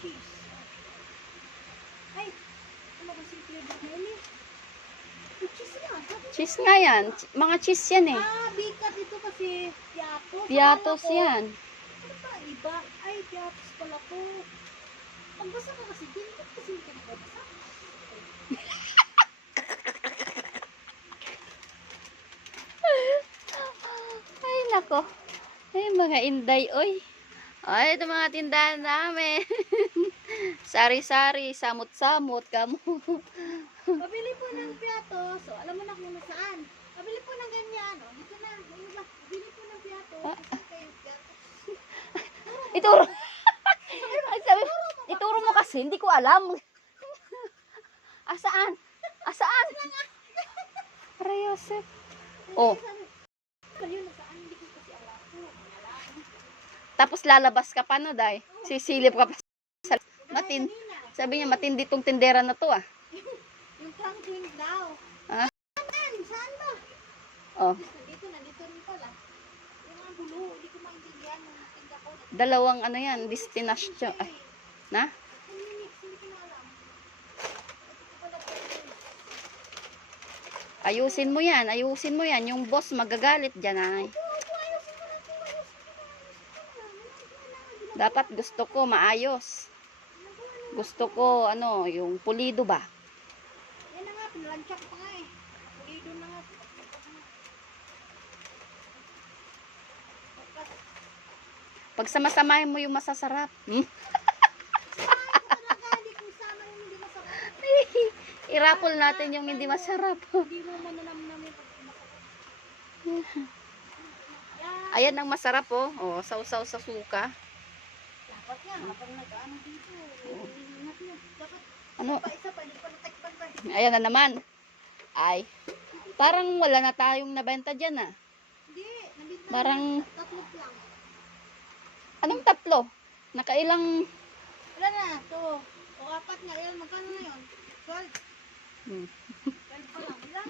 cheese. Ay, ano kasi flavor na yun eh? May cheese nga. Cheese nga yan. Mga cheese yan eh. Bigat ito kasi piatos. Piatos yan. Ano ba iba? Ay, piatos pala to. Pagbasa ka kasi din, ba't kasi hindi ka nagbabasa? Ay, nako. Ay, mga inday, oy. Ay, ito mga tindahan namin. Sari-sari, samot-samot, kamo. Pabili po ng piatos. So, alam mo na kung nasaan. Pabili po ng ganyan. O, dito na. Ano ba? Pabili po ng piatos. Kasi kayo piatos. Ituro. Ay, sabi, ituro mo kasi, hindi ko alam. Asaan? Asaan? Para Yosef. Oh. Ayun, nasaan? Hindi ko kasi alam po. Tapos lalabas ka pa na, day. Sisilip ka pa sa sabi niya, matindi tong tindera na to, ah. Yung trunk daw. Ah? Saan ba? Oh. Dito rin pala. Yung mga bulo, hindi ko maintindihan yung tinda ko. Dalawang ano yan, destinasyon. Ay, na? Hindi ko na alam. Ayusin mo yan, ayusin mo yan. Yung boss magagalit dyan, ay. Dapat gusto ko maayos. Gusto ko, ano, yung pulido ba? Yan na nga, pinalansya ko pa nga eh. Pulido na nga. Pag sama-samahin mo yung masasarap. Hmm? Hindi ko sama yung hindi masarap. Irapol natin yung hindi masarap. Hindi mo mananamnam yung pag masarap. Ayan ang masarap, oh. Oh, sausaw sa suka. Dapat yan, kapag nag-ano dito. Dapat Ano? isa pa, hindi pa natakpan pa. Ayan na naman. Ay, parang wala na tayong nabenta dyan, ah. Hindi, nabit na. Parang, Tatlo lang. anong tatlo? Nakailang, Wala na, to. O apat na, yan, magkano na yun? 12. hmm. 12 pa lang. Ilan?